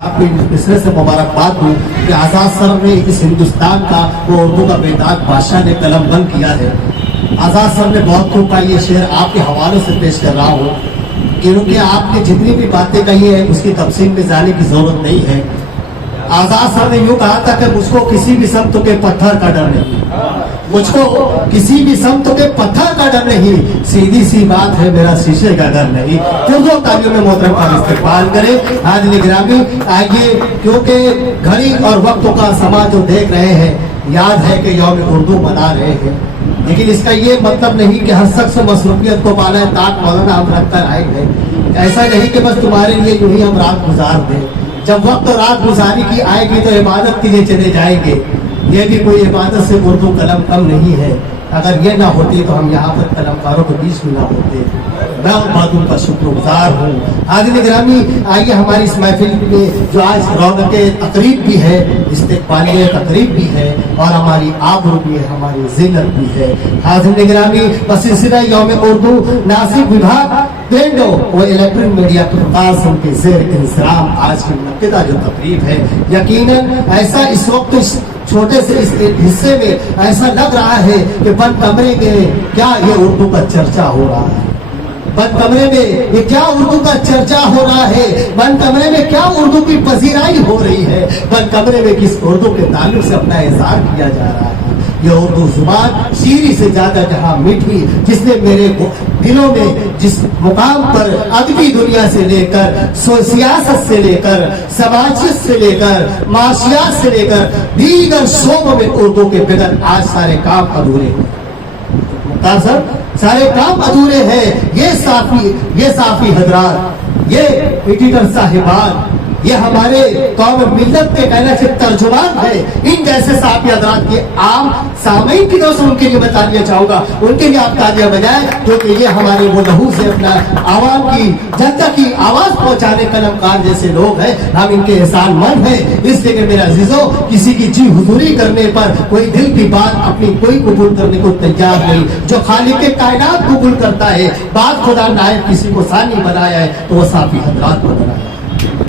آپ کو اس طرح سے مبارکباد دوں کہ آزاد سر نے اس ہندوستان کا وہ اردو کا بیداد بادشاہ نے قلم بند کیا ہے. آزاد سر نے بہت خوب کا یہ شعر آپ کے حوالوں سے پیش کر رہا ہوں کیونکہ آپ نے جتنی بھی باتیں کہی ہیں اس کی تفصیل میں جانے کی ضرورت نہیں ہے. آزاد سر نے یوں کہا تھا کہ مجھ کو کسی بھی سمت کے پتھر کا ڈر نہیں, مجھ کو کسی بھی سمت کے پتھر کا ڈر نہیں, سیدھی سی بات ہے میرا شیشے کا ڈر نہیں. اردو تعلیم میں محترم کا استقبال کریں. حاضرین گرامی آئیے, کیونکہ گھڑی اور وقتوں کا سماج جو دیکھ رہے ہیں, یاد ہے کہ یوم اردو منا رہے ہیں, لیکن اس کا یہ مطلب نہیں کہ ہر شخص مصروفیت کو بالا طاق مولانا ہم رکھ کر آئے ہیں. ایسا نہیں کہ بس تمہارے لیے یوں ہی ہم رات گزار دیں. جب وقت رات گزاری کی آئے گی تو عبادت کے لیے چلے جائیں گے. یہ بھی کوئی عبادت سے اردو قلم کم نہیں ہے. اگر یہ نہ ہوتی تو ہم یہاں پر قلم کاروں کے بیچ میں نہ ہوتے. میں ان باتوں کا شکر گزار ہوں. حاضرین گرامی آئیے, ہماری اس محفل میں جو آج رونق تقریب بھی ہے, استقبالیہ تقریب بھی ہے, اور ہماری آبرو بھی ہے, ہماری زینت بھی ہے. حاضرین گرامی بسلسلہ یوم اردو ناسک وبھاگ پینڈو و الیکٹرک میڈیا پرکاشن کے زیر انصرام آج کی منعقدہ جو تقریب ہے, یقیناً ایسا اس وقت چھوٹے سے اس حصے میں ایسا لگ رہا ہے کہ بند کمرے میں کیا یہ اردو کا چرچا ہو رہا ہے. بند کمرے میں یہ کیا اردو کا چرچا ہو رہا ہے. بند کمرے میں کیا اردو کی پذیرائی ہو رہی ہے. بند کمرے میں کس اردو کے تعلق سے اپنا اظہار کیا جا رہا ہے. یہ اردو زبان شیریں سے زیادہ جہاں میٹھی, جس نے میرے دلوں میں جس مقام پر ادبی دنیا سے لے کر سیاست سے لے کر سماجیت سے لے کر معاشیات سے لے کر دیگر شعبوں میں اردو کے بغیر آج سارے کام ادھورے ہیں. مختار صاحب, سارے کام ادھورے ہیں. یہ صافی حضرات, یہ ایڈیٹر صاحبان, یہ ہمارے قوم ملت کے کہنے سے ترجمان ہے. ان جیسے صحافی حضرات کے عام سامعین کی طرف سے ان کے لیے میں تالیاں چاہوں گا, ان کے لیے آپ تالیاں بجائیں, کیونکہ یہ ہمارے وہ لہو سے اپنا عوام کی جنتا کی آواز پہنچانے قلم کار جیسے لوگ ہیں. ہم ان کے احسان مند ہیں. اس لیے کہ میرا عزیزو, کسی کی جی حضوری کرنے پر کوئی دل کی بات اپنی کوئی قبول کرنے کو تیار نہیں. جو خالق کائنات قبول کرتا ہے, بات خدا نائب کسی کو ثانی بنایا ہے تو وہ صحافی حضرات کو بنایا ہے.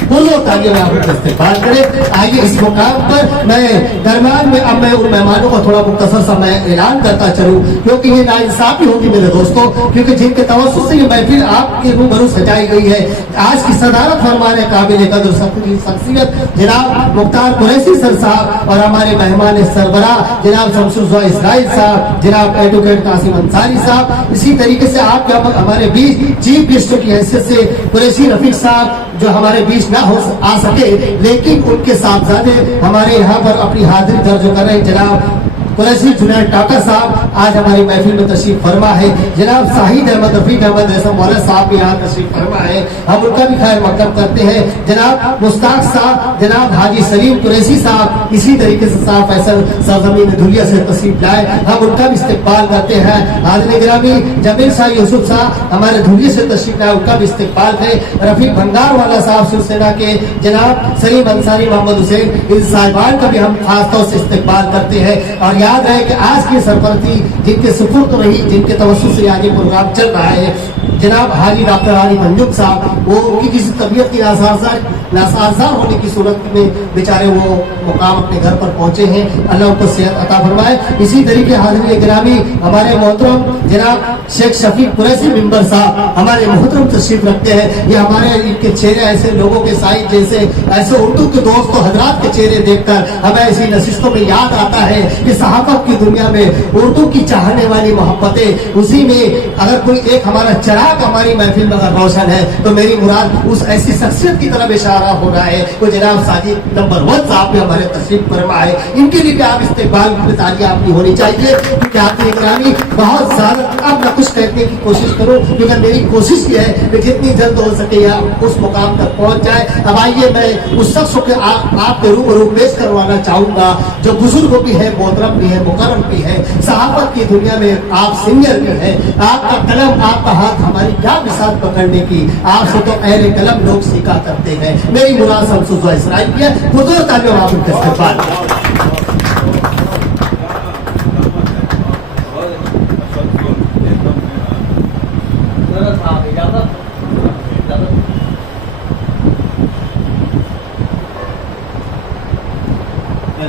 بولو تاکہ میں آپ کو استقبال کرے. آئیے اس مقام پر میں درمیان میں اب میں ان مہمانوں کو تھوڑا مختصر سا میں اعلان کرتا چلوں, کیونکہ یہ ناانصافی ہوگی میرے دوستوں, کیونکہ جن کے توسط سے یہ محفل آپ کے روبرو سجائی گئی ہے, آج کی صدارت فرمانے قابل قدر شخصیت جناب مختار قریشی سر صاحب, اور ہمارے مہمان سربراہ جناب شمس الضوء اسرائیل صاحب, جناب ایڈوکیٹ قاسم انصاری صاحب. اسی طریقے سے آپ کے ہمارے بیچ چیف گیسٹ کی حیثیت سے قریشی رفیق صاحب جو ہمارے بیچ نہ آ سکے, لیکن ان کے صاحبزادے ہمارے یہاں پر اپنی حاضری درج کر رہے ہیں. جناب قریشی جنید ٹاکر صاحب آج ہماری محفل میں تشریف فرما ہے. جناب شاہد احمد رفیق احمد رسم والا صاحب بھی یہاں تشریف فرما ہے, ہم ان کا بھی خیر مقدم کرتے ہیں. جناب مشتاق صاحب, جناب حاجی سلیم قریشی صاحب, اسی طریقے سے صاحب فیصل سرزمین دھلیا سے تشریف لائے, ہم ان کا بھی استقبال کرتے ہیں. حاضرین گرامی جمیل شاہ یوسف صاحب ہمارے دھلیا سے تشریف لائے, ان کا بھی استقبال کریں. رفیق بھنگار والا صاحب شیو سینا کے, جناب سلیم انصاری, محمد حسین, ان صاحبان کا بھی ہم خاص طور سے استقبال کرتے ہیں. اور یاد رہے کہ آج کی سرپرستی جن کے سپرد رہی, جن کے توسط سے آج یہ پروگرام چل رہا ہے, جناب حاجی ڈاکٹر علی منجوک صاحب, وہ ان کی کسی طبیعت کی ناسازگار ہونے کی صورت میں بیچارے وہ مقام اپنے گھر پر پہنچے ہیں, اللہ ان کو صحت عطا فرمائے. اسی طریقے حاضرین گرامی ہمارے محترم جناب شیخ شفیق قریشی ممبر صاحب ہمارے محترم تشریف رکھتے ہیں. یہ ہمارے ان کے چہرے ایسے لوگوں کے سائز جیسے ایسے اردو کے دوست و حضرات کے چہرے دیکھ کر ہمیں ایسی نشستوں میں یاد آتا ہے کہ صحافت کی دنیا میں اردو کی چاہنے والی محبتیں, اسی میں اگر کوئی ایک ہمارا چراغ ہماری محفل میں اگر روشن ہے تو میری مراد اس ایسی شخصیت کی طرف اشارہ ہو رہا ہے. وہ جناب ساجد نمبر 1 صاحب بھی ہمارے تشریف فرما ہے, ان کے لیے بھی آپ استقبال کی تالیاں آپ کی ہونی چاہیے, کیونکہ آپ کی نگرانی بہت زیادہ. اب میں کچھ کہنے کی کوشش کروں, کیونکہ میری کوشش یہ ہے کہ جتنی جلد ہو سکے آپ اس مقام تک پہنچ جائے. اب آئیے میں اس شخص کو آپ کے روبرو پیش کروانا چاہوں گا جو بزرگ بھی ہے, محترم بھی ہے, مکرم بھی ہے, صحافت کی دنیا میں آپ سینئر بھی ہیں. آپ کا قلم, آپ کا ہاتھ ہماری کیا مثال پکڑنے کی, آپ سے تو اہل قلم لوگ سیکھا کرتے ہیں. میری مراد شمس الضوء اسرائیل کی ہے. بزرگ تعلیم آپ کا استقبال.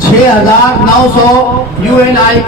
6,900 UNI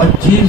25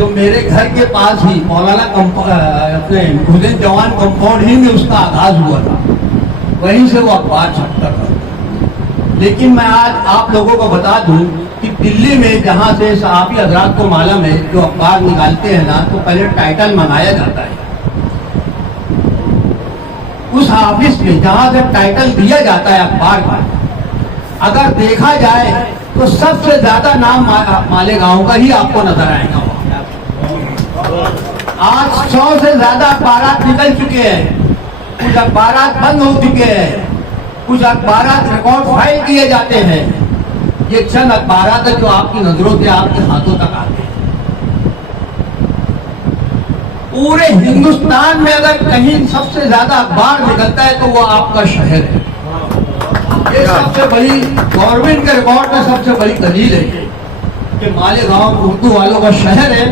جو میرے گھر کے پاس ہی مولانا اپنے حسین جوان کمپاؤنڈ ہی میں اس کا آغاز ہوا تھا، وہیں سے وہ اخبار چھپتا تھا. لیکن میں آج آپ لوگوں کو بتا دوں کہ دلی میں جہاں سے صحافی حضرات کو معلوم ہے جو اخبار نکالتے ہیں نا، تو پہلے ٹائٹل منگایا جاتا ہے. اس آفس میں جہاں سے ٹائٹل دیا جاتا ہے اخبار کا، اگر دیکھا جائے تو سب سے زیادہ نام مالیگاؤں کا ہی آپ کو نظر آئے گا. آج 100 سے زیادہ اخبارات نکل چکے ہیں، کچھ اخبارات بند ہو چکے ہیں، کچھ اخبارات ریکارڈ فائل کیے جاتے ہیں. یہ چند اخبارات ہیں جو آپ کی نظروں سے آپ کے ہاتھوں تک آتے ہیں. پورے ہندوستان میں اگر کہیں سب سے زیادہ اخبار نکلتا ہے تو وہ آپ کا شہر ہے. یہ سب سے بڑی گورنمنٹ کے ریکارڈ میں سب سے بڑی دلیل ہے کہ مالیگاؤں اردو والوں کا شہر ہے.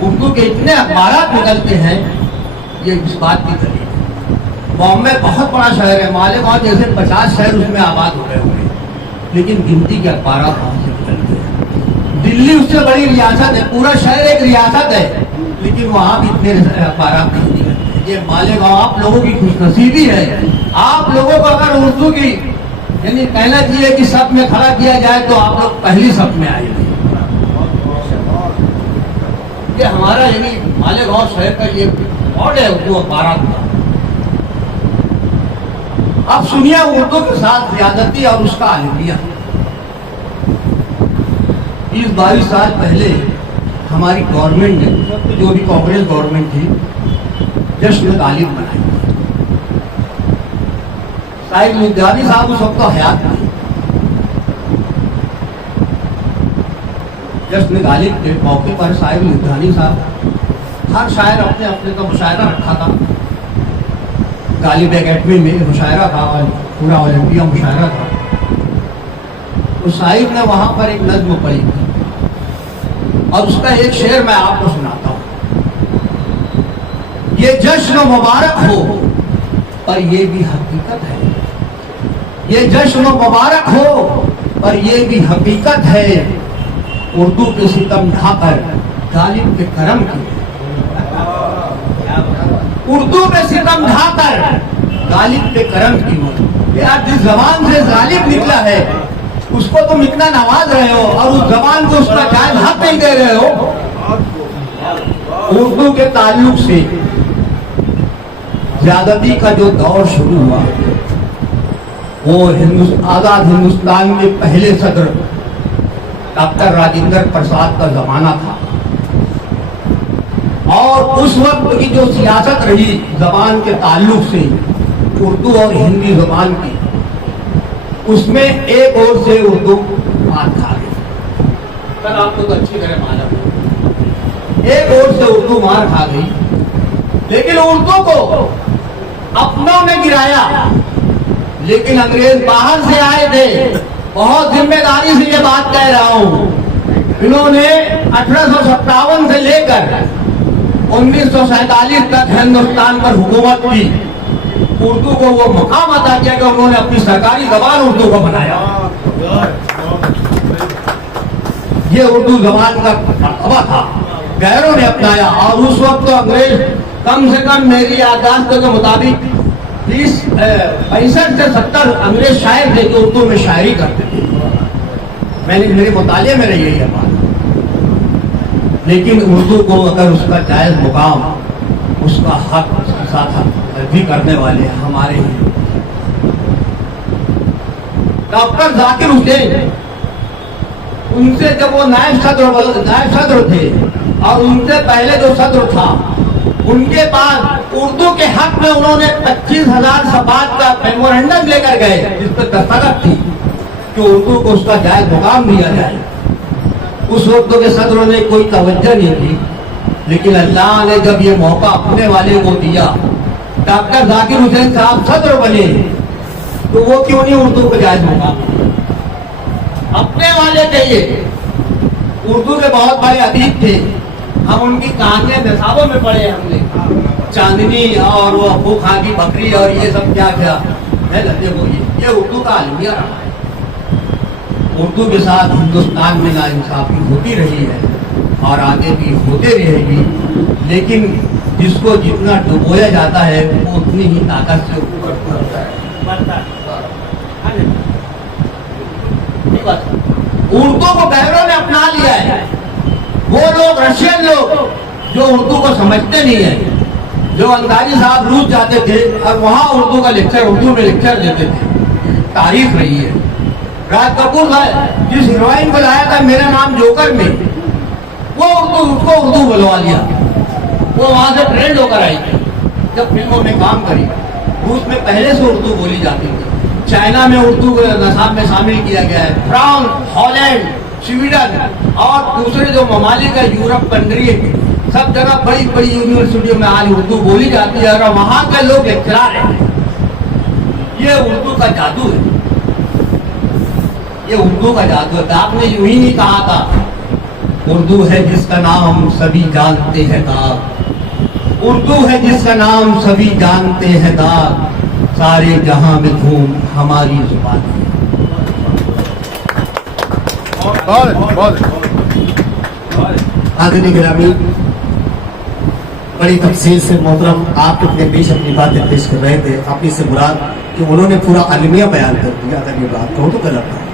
اردو کے اتنے اخبارات نکلتے ہیں، یہ اس بات کی دلیل ہے. بامبے بہت بڑا شہر ہے، مالیگاؤں جیسے 50 شہر اس میں آباد ہو رہے ہوئے، لیکن گنتی کے اخبارات وہاں سے نکلتے ہیں. دلی اس سے بڑی ریاست ہے، پورا شہر ایک ریاست ہے، لیکن وہاں بھی اتنے اخبارات نہیں نکلتے. یہ مالیگاؤں آپ لوگوں کی خوش نصیبی ہے. آپ لوگوں کو اگر اردو کی یعنی کہنا چاہیے کہ سب میں کھڑا کیا جائے تو آپ لوگ پہلی سب میں آئے گے. یہ ہمارا یعنی مالیگاؤں شہر کا یہ ریکارڈ ہے اردو اخبارات کا. اب سنیے اردو کے ساتھ زیادتی اور اس کا المیہ. 20-22 سال پہلے ہماری گورنمنٹ نے، جو بھی کانگریس گورنمنٹ تھی، جشن غالب منائی. صاحب لدھیانی صاحب اس وقت تو حیات نہیں. جشن غالب کے موقع پر صاحب لدھیانی صاحب، ہر شاعر اپنے اپنے کا مشاعرہ رکھا تھا. غالب اکیڈمی میں مشاعرہ تھا اور پورا اولمپیا مشاعرہ تھا. تو صاحب نے وہاں پر ایک نظم پڑھی تھی اور اس کا ایک شعر میں آپ کو سناتا ہوں. یہ جشن مبارک ہو پر یہ بھی حقیقت ہے، یہ جشن مبارک ہو پر یہ بھی حقیقت ہے. اردو پہ ستم ڈھا کر غالب کے کرم کی، اردو پہ ستم ڈھا کر غالب پہ کرم کی. یار جس زبان سے غالب نکلا ہے اس کو تم اتنا نواز رہے ہو اور اس زبان کو اس کا جائز حق نہیں دے رہے ہو. اردو کے تعلق سے زیادتی کا جو دور شروع ہوا وہ آزاد ہندوستان کے پہلے صدر ڈاکٹر راجندر پرساد کا زمانہ تھا. اور اس وقت کی جو سیاست رہی زبان کے تعلق سے اردو اور ہندی زبان کی، اس میں ایک اور سے اردو مار کھا گئی. کل آپ کو تو اچھی طرح معلوم ہے، ایک اور سے اردو مار کھا گئی. لیکن اردو کو اپنوں نے گرایا، لیکن انگریز باہر سے آئے تھے. بہت ذمہ داری سے یہ بات کہہ رہا ہوں. انہوں نے 1857 سے لے کر 1947 تک ہندوستان پر حکومت کی. اردو کو وہ مقام عطا کیا کہ انہوں نے اپنی سرکاری زبان اردو کو بنایا. یہ اردو زبان کا مرتبہ تھا، غیروں نے اپنایا. اور اس وقت تو انگریز کم سے کم میری یادداشت کے مطابق 65 سے 70 انگریز شاعر تھے جو اردو میں شاعری کرتے تھے. میرے مطالعے میں رہی ہے بات. لیکن اردو کو اگر اس کا جائز مقام، اس کا حق اس کے ساتھ بھی کرنے والے ہمارے ہی ڈاکٹر ذاکر حسین، ان سے جب وہ نائب صدر تھے اور ان سے پہلے جو صدر تھا، ان کے بعد اردو کے حق میں انہوں نے 25,000 صفحات کا میمورنڈم لے کر گئے جس پہ دستخط تھی کہ اردو کو اس کا جائز مقام دیا جائے. اس وقت کے صدروں نے کوئی توجہ نہیں کی، لیکن اللہ نے جب یہ موقع اپنے والے کو دیا، ڈاکٹر ذاکر حسین صاحب صدر بنے، تو وہ کیوں نہیں اردو کو جائز مقام؟ اپنے والے تھے. یہ اردو کے بہت بڑے ادیب تھے. ہم ان کی کہانیاں نصابوں میں پڑھے، ہم نے چاندنی اور وہ ابو خان کی بکری اور یہ سب کیا کیا ہے. یہ اردو کا المیہ رہا ہے. اردو کے ساتھ ہندوستان میں ناانصافی ہوتی رہی ہے. اور آگے بھی ہوتے رہے گی، لیکن جس کو جتنا ڈبویا جاتا ہے وہ اتنی ہی طاقت سے اوپر ہوتا ہے۔ اردو کو بہروں نے اپنا لیا ہے، وہ لوگ رشین لوگ جو اردو کو سمجھتے نہیں ہیں، جو انصاری صاحب روس جاتے تھے اور وہاں اردو کا لیکچر، اردو میں لیکچر دیتے تھے۔ تاریخ رہی ہے۔ راج کپور جس ہیروئن کو لایا تھا میرا نام جوکر میں، وہ اس کو اردو بلوا لیا، وہ وہاں سے ٹرینڈ ہو کر آئی تھی جب فلموں میں کام کری۔ روس میں پہلے سے اردو بولی جاتی تھی، چائنا میں اردو نصاب میں شامل کیا گیا ہے، فرانس، ہالینڈ، سویڈن اور دوسرے جو ممالک ہے یورپ کنٹری، سب جگہ بڑی بڑی یونیورسٹیوں میں آج اردو بولی جاتی ہے اور وہاں کے لوگ لیکچرار ہیں۔ یہ اردو کا جادو ہے، یہ اردو کا جادو ہے۔ آپ نے یوں ہی نہیں کہا تھا اردو ہے جس کا نام سبھی جانتے ہیں داغ، اردو ہے جس کا نام سبھی جانتے ہیں داغ، سارے جہاں میں دھوم ہماری زبان ہے۔ حاضرین گرامی، بڑی تفصیل سے محترم آپ اپنے پیش اپنی باتیں پیش کر رہے تھے۔ اپنی سے مراد کہ انہوں نے پورا المیہ بیان کر دیا، اگر یہ بات کہوں تو غلط ہے۔